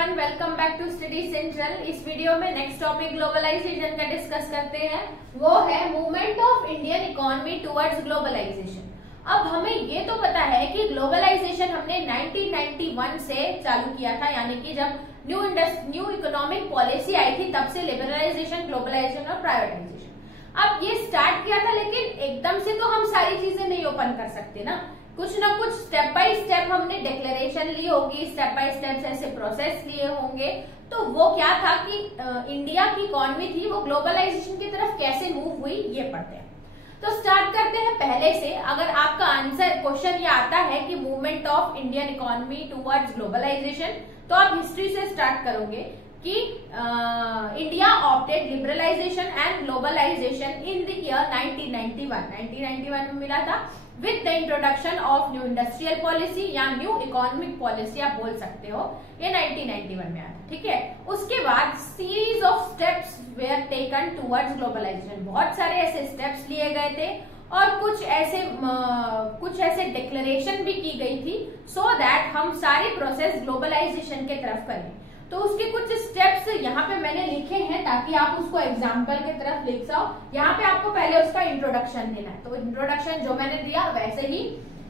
Everyone, welcome back to study central. इस वीडियो में नेक्स्ट टॉपिक ग्लोबलाइजेशन का डिस्कस करते हैं। वो है movement of Indian economy towards globalization. अब हमें ये तो पता है कि ग्लोबलाइजेशन हमने 1991 से चालू किया था, यानी कि जब न्यू इकोनॉमिक पॉलिसी आई थी तब से लिबरलाइजेशन, ग्लोबलाइजेशन और प्राइवेटाइजेशन अब ये स्टार्ट किया था। लेकिन एकदम से तो हम सारी चीजें नहीं ओपन कर सकते ना, कुछ ना कुछ स्टेप बाय स्टेप हमने डिक्लेरेशन ली होगी, स्टेप बाय स्टेप ऐसे प्रोसेस लिए होंगे। तो वो क्या था कि इंडिया की इकोनॉमी थी वो ग्लोबलाइजेशन की तरफ कैसे मूव हुई ये पढ़ते हैं। तो स्टार्ट करते हैं पहले से। अगर आपका आंसर क्वेश्चन ये आता है कि movement of Indian economy towards globalization, तो आप हिस्ट्री से स्टार्ट करोगे कि India opted liberalization and globalization in the year 1991 में मिला था with the introduction of new industrial policy या न्यू इकोनॉमिक पॉलिसी आप बोल सकते हो। ये 1991 में आया था, ठीक है। उसके बाद series of steps were taken towards globalization, बहुत सारे ऐसे स्टेप्स लिए गए थे और कुछ ऐसे डिक्लेरेशन भी की गई थी सो दैट हम सारी प्रोसेस ग्लोबलाइजेशन के तरफ करें। तो उसके कुछ स्टेप्स यहाँ पे मैंने लिखे हैं ताकि आप उसको एग्जाम्पल की तरफ लिख सको। यहाँ पे आपको पहले उसका इंट्रोडक्शन देना है, तो इंट्रोडक्शन जो मैंने दिया वैसे ही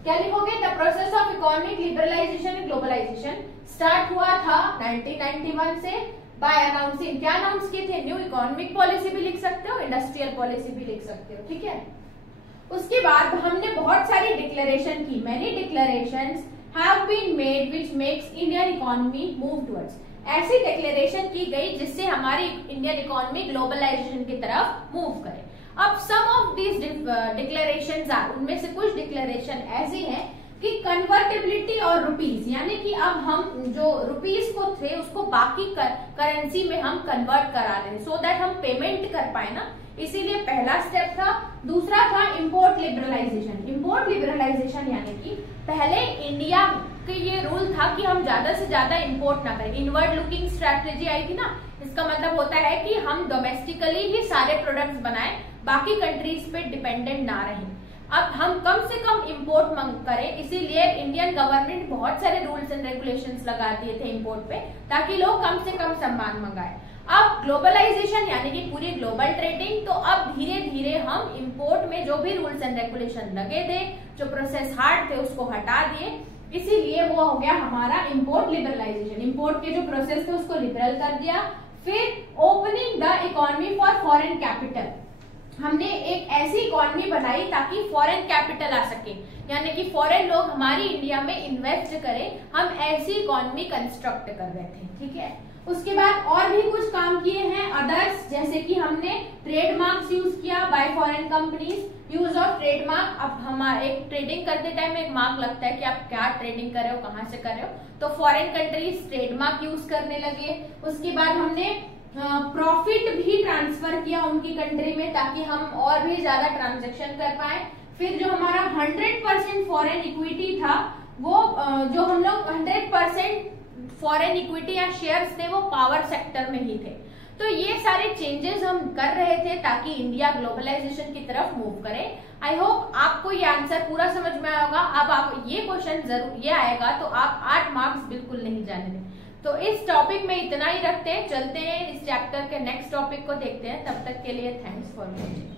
क्या लिखोगे। The process of economic liberalization and globalization start हुआ था 1991 से बाय अनाउंसिंग, क्या अनाउंस किए थे, न्यू इकोनॉमिक पॉलिसी भी लिख सकते हो, इंडस्ट्रियल पॉलिसी भी लिख सकते हो, ठीक है। उसके बाद हमने बहुत सारी डिक्लेरेशन की, many declarations have been made which makes Indian economy move towards, ऐसी डिक्लेरेशन की गई जिससे हमारी इंडियन इकोनॉमी ग्लोबलाइजेशन की तरफ मूव करे। अब सम ऑफ दीज डिक्लेरेशंस आर, उनमें से कुछ डिक्लेरेशन ऐसी हैं कि कन्वर्टेबिलिटी और रुपीज, यानी कि अब हम जो रुपीज को थे उसको बाकी करेंसी में हम कन्वर्ट करा रहे हैं सो दैट हम पेमेंट कर पाए ना, इसीलिए पहला स्टेप था। दूसरा था इंपोर्ट लिबरलाइजेशन। इंपोर्ट लिबरलाइजेशन यानी कि पहले इंडिया के ये रूल था कि हम ज्यादा से ज्यादा इंपोर्ट ना करें, इनवर्ड लुकिंग स्ट्रेटेजी आई थी ना। इसका मतलब होता है कि हम डोमेस्टिकली ही सारे प्रोडक्ट्स बनाएं, बाकी कंट्रीज पे डिपेंडेंट ना रहें। अब हम कम से कम इंपोर्ट करें, इसीलिए इंडियन गवर्नमेंट बहुत सारे रूल्स एंड रेगुलेशंस लगा दिए थे इंपोर्ट पे ताकि लोग कम से कम सामान मंगाए। अब ग्लोबलाइजेशन यानी कि पूरी ग्लोबल ट्रेडिंग, तो अब धीरे धीरे हम इंपोर्ट में जो भी रूल्स एंड रेगुलेशन लगे थे, जो प्रोसेस हार्ड थे उसको हटा दिए, इसीलिए वो हो गया हमारा इंपोर्ट लिबरलाइजेशन। इंपोर्ट के जो प्रोसेस थे उसको लिबरल कर दिया। फिर opening the economy for foreign capital, हमने एक ऐसी इकोनॉमी बनाई ताकि फॉरेन कैपिटल आ सके, यानी कि फॉरेन लोग हमारी इंडिया में इन्वेस्ट करें, हम ऐसी इकोनॉमी कंस्ट्रक्ट कर रहे थे, ठीक है। उसके बाद और भी कुछ काम किए हैं अदर्स, जैसे कि हमने ट्रेडमार्क्स यूज किया bye foreign companies, use of trademark. अब हमारे एक ट्रेडिंग करते टाइम एक मार्क लगता है कि आप क्या ट्रेडिंग कर रहे हो, कहाँ से कर रहे हो, तो फॉरेन कंट्रीज ट्रेडमार्क यूज करने लगे। उसके बाद हमने प्रॉफिट भी ट्रांसफर किया उनकी कंट्री में ताकि हम और भी ज्यादा ट्रांजेक्शन कर पाए। फिर जो हमारा 100% फॉरेन इक्विटी था, वो जो हम लोग 100% फॉरेन इक्विटी या शेयर्स थे वो पावर सेक्टर में ही थे। तो ये सारे चेंजेस हम कर रहे थे ताकि इंडिया ग्लोबलाइजेशन की तरफ मूव करे। आई होप आपको ये आंसर पूरा समझ में आया होगा। अब आप ये क्वेश्चन जरूर ये आएगा तो आप 8 मार्क्स बिल्कुल नहीं जाने दें। तो इस टॉपिक में इतना ही रखते हैं, चलते हैं इस चैप्टर के नेक्स्ट टॉपिक को देखते हैं। तब तक के लिए थैंक्स फॉर वॉचिंग।